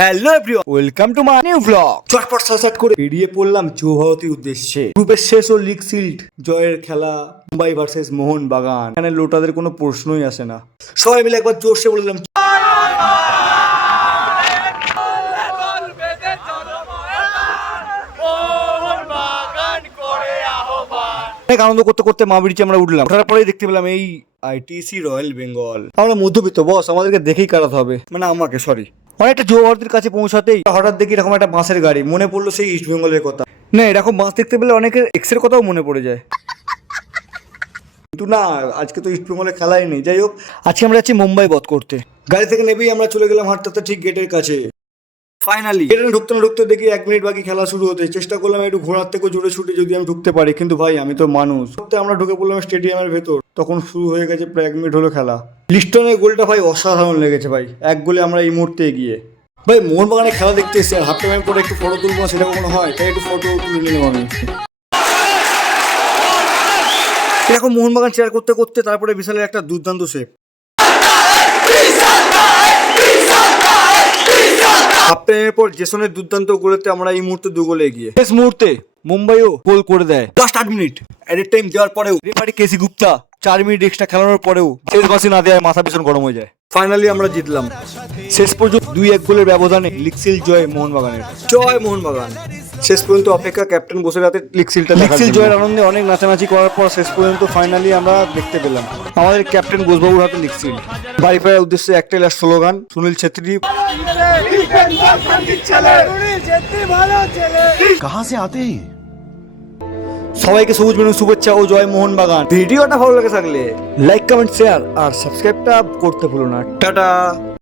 Hello everyone, welcome to my new blog. চটপট সাট করে বেরিয়ে পড়লাম চৌহাওয়াতির উদ্দেশ্যে। গ্রুপের শেষ ও লিগ সিল্ড জয়ের খেলা মুম্বাই ভার্সেস মোহনবাগান। এখানে লোটাদের কোনো প্রশ্নই আসে না। সবাই মিলে একবার জোরসে বলে দিলাম অনেক আনন্দ করতে করতে মা ব্রিজে আমরা উঠলাম। ওঠার পরেই দেখতে পেলাম এই আইটিসি রয়্যাল বেঙ্গল। আমরা মধ্যবিত্ত বস, আমাদেরকে দেখেই কাটাতে হবে, মানে আমাকে সরি। অনেকটা জৌহরদের কাছে পৌঁছাতেই হঠাৎ দেখি এরকম একটা বাসের গাড়ি, মনে পড়লো সেই ইস্ট বেঙ্গলের কথা। না, এরকম বাস দেখতে পেলে অনেকের এক্সের কথাও মনে পড়ে যায়, কিন্তু না, আজকে তো ইস্ট বেঙ্গলের খেলাই নেই। যাই হোক, আজকে আমরা যাচ্ছি মুম্বাই বধ করতে। গাড়ি থেকে নেবেই আমরা চলে গেলাম হাঁটতে ঠিক গেটের কাছে। ফাইনালি গেটে ঢুকতে না ঢুকতে দেখি 1 মিনিট বাকি খেলা শুরু হতে। চেষ্টা করলাম একটু ঘোরার থেকে জোরে ছুটে যদি আমি ঢুকতে পারি, কিন্তু ভাই আমি তো মানুষ। আমরা ঢুকে পড়লাম স্টেডিয়ামের ভেতর, তখন শুরু হয়ে গেছে প্রায় 1 মিনিট হলো খেলা। লিস্টনের গোলটা ভাই অসাধারণ লেগেছে ভাই, 1 গোলে আমরা এই মুহূর্তে এগিয়ে। ভাই মোহনবাগানে খেলা দেখতে এসেছি, আর হাফ টাইমের পরে একটু ফটো তুলবো সেটা কখনো হয়, তাই একটু ফটো তুলে নিলাম আমি। এরকম মোহনবাগান চেয়ার করতে করতে তারপরে বিশালের একটা দুর্দান্ত সেভ। হাফ টাইমের পর জেসনের দুর্দান্ত গোলেতে আমরা এই মুহূর্তে 2 গোলে এগিয়ে। শেষ মুহূর্তে মুম্বাইও গোল করে দেয়। লাস্ট 8 মিনিট এডিট টাইম দেওয়ার পরেও রেফারি কেসি গুপ্তা 4 মিনিট এক্সট্রা খেলানোর পরেও শেষ বাসি না দেওয়ায় মাথা ভীষণ গরম হয়ে যায়। ফাইনালি আমরা জিতলাম। শেষ পর্যন্ত 2-1 গোলের ব্যবধানে লিগ সিল জয় মোহনবাগানের। জয় মোহনবাগান। শেষ পর্যন্ত অপেক্ষা ক্যাপ্টেন বসে রাতে লিগ সিল জয়ের আনন্দে অনেক নাচানাচি করার পর শেষ পর্যন্ত ফাইনালি আমরা দেখতে পেলাম আমাদের ক্যাপ্টেন বোসবাবুর হাতে লিগ সিল। বাড়ি ফেরার উদ্দেশ্যে একটাই লাস্ট স্লোগান, সুনীল ছেত্রী कहां से आते हैं? সবাইকে সবুজ মেনু শুভেচ্ছা ও জয় মোহনবাগান। ভিডিওটা ভালো লাগে থাকলে লাইক কমেন্ট শেয়ার আর সাবস্ক্রাইবটা করতে ভুলো না। টাটা।